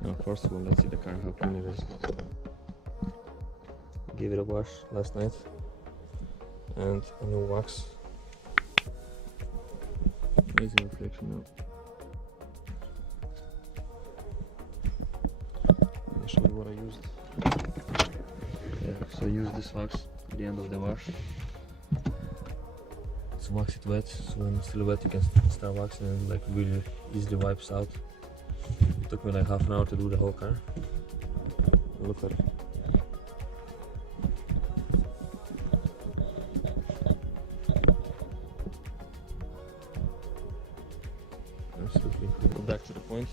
Now first of all, let's see the car, how clean it is. Gave it a wash last night and a new wax. Amazing reflection now. Let me show you what I used. Yeah, so I used this wax at the end of the wash. It's wax it wet, so when it's still wet you can start waxing and it like really easily wipes out. It took me like half an hour to do the whole car. Look at it. Absolutely. Go back to the point.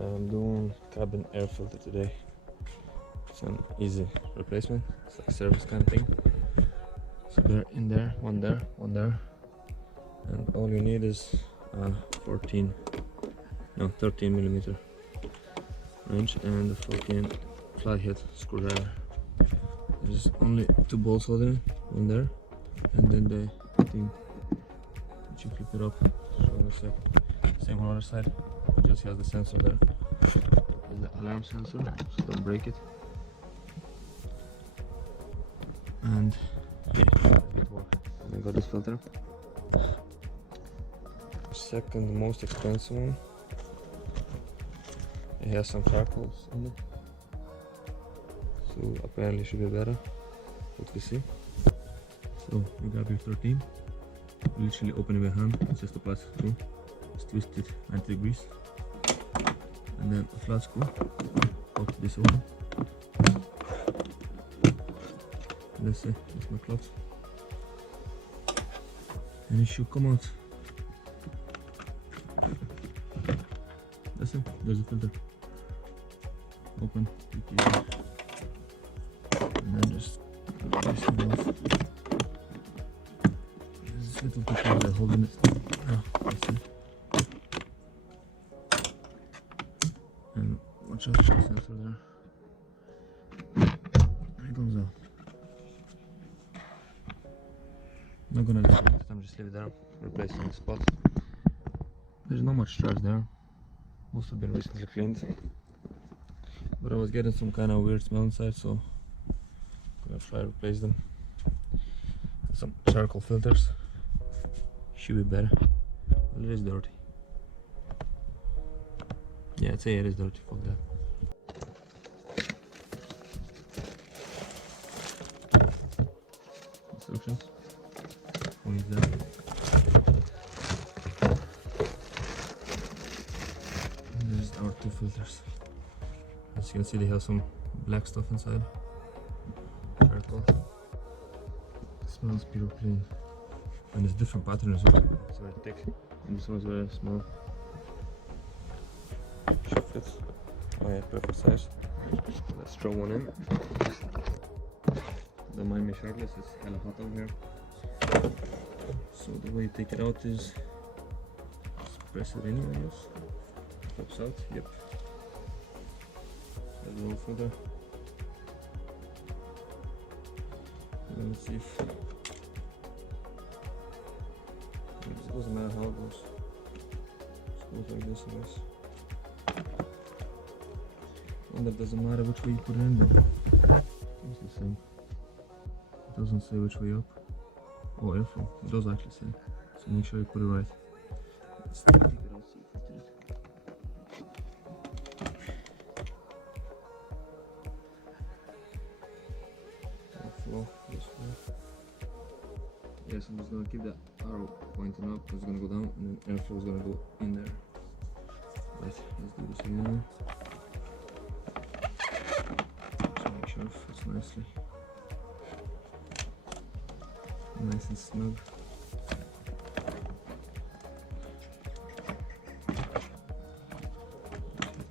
I'm doing cabin air filter today. It's an easy replacement. It's like a service kind of thing. So they're in there, one there, and all you need is 13 millimeter wrench and a 14 flathead screwdriver. There's only 2 bolts holding it, one there, and then the thing which you flip it up. Show in a sec. Same on the other side. It just has the sensor there. There's the alarm sensor, so don't break it. And yeah, it works. I got this filter. Second most expensive one. It has some charcoals in it, so apparently it should be better. What we see. So you grab your 13. You literally open it with hand. It's just a plastic screw. Just twist it 90 degrees, and then a flat screw. Pop this open. Let's see, that's my cloth. And it should come out. That's it, there's a filter. Open, and then just place it off. There's this little controller holding it. That's it. And watch out for the sensor there. There it comes out. Not gonna leave it this time, just leave it there, replacing the spot. There's not much trash there, most have been recently cleaned, but I was getting some kind of weird smell inside, so I'm gonna try to replace them. Some charcoal filters, should be better, but it is dirty. Yeah, I'd say it is dirty, fuck that. Instructions. One is there. And there's our 2 filters. As you can see, they have some black stuff inside. Charcoal. It smells pure clean. And it's different pattern as well. It's very thick. And this one's very small. Should fit. Oh yeah, perfect size. Let's throw one in. Don't mind me shirtless, it's hella hot out here. So the way you take it out is just press it in, I guess. Pops out, yep. There's a little further. And let's see if it doesn't matter how it goes. It goes like this, I guess. And that doesn't matter which way you put it in though. It's the same. It doesn't say which way up. Oh, airflow. It does actually say. So make sure you put it right. Let's take it out, see if it is. Airflow, this way. Yes, I'm just gonna keep that arrow pointing up because it's gonna go down and then airflow is gonna go in there. Right, let's do this again. Just make sure it fits nicely. Nice and snug.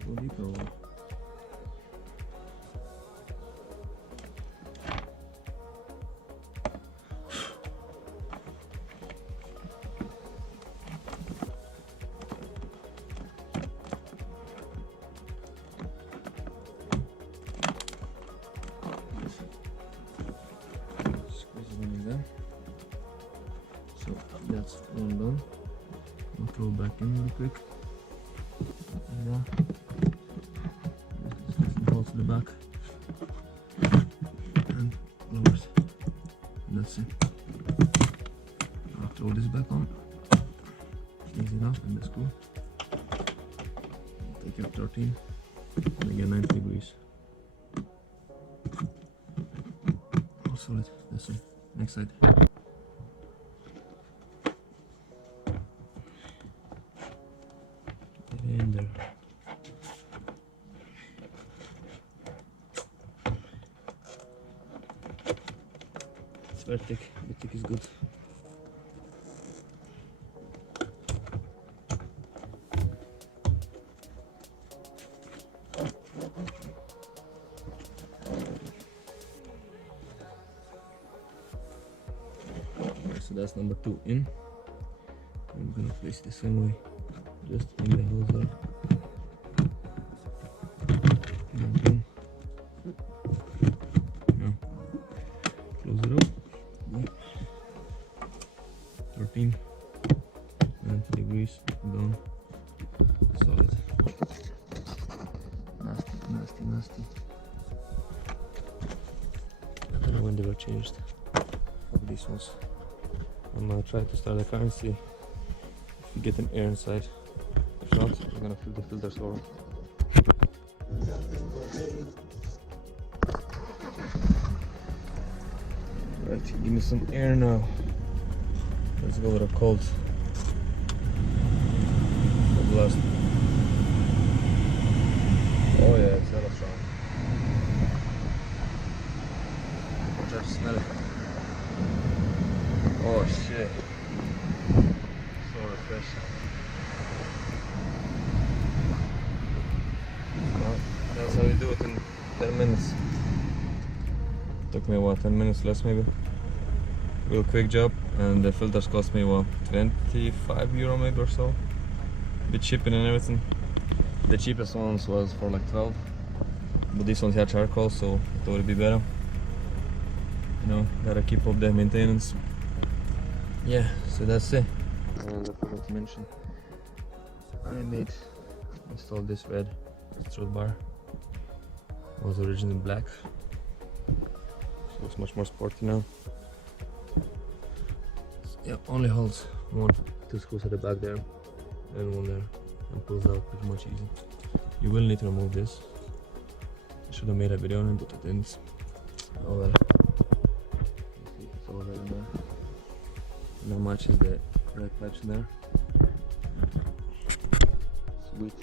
Go deeper. Squeeze it in there. So that's one done. I'll throw it back in really quick. Yeah. screw. Take your 13 and again 90 degrees. All solid. That's it. Next side. Get in there. It's very thick. The thick is good. So that's number 2 in. I'm gonna place it the same way, just in the holes there. Boom. Now close it up. Boom. 13, 90 degrees down. Solid. Nasty. I don't know when they were changed. Of these ones. I'm gonna try to start the car and see if we get an air inside. If not, we're gonna fill the filters over. Right, give me some air now. Let's go with a cold. The blast. Oh yeah, it's hella strong. Try to smell it. Oh shit. So refreshing. Well, that's how you do it in 10 minutes. Took me what, 10 minutes less maybe? Real quick job, and the filters cost me what, 25 euro maybe or so. With shipping and everything. The cheapest ones was for like 12. But this one had charcoal, so it would be better. You know, gotta keep up the maintenance. Yeah, so that's it. And I forgot to mention, I installed this red strobe bar. It was originally black, so it's much more sporty now. So, yeah, only holds 2 screws at the back there and one there, and pulls out pretty much easy. You will need to remove this. I should have made a video on it, but I didn't. Oh well. It's all right in there. Not much is the red pipes in there. Sweet.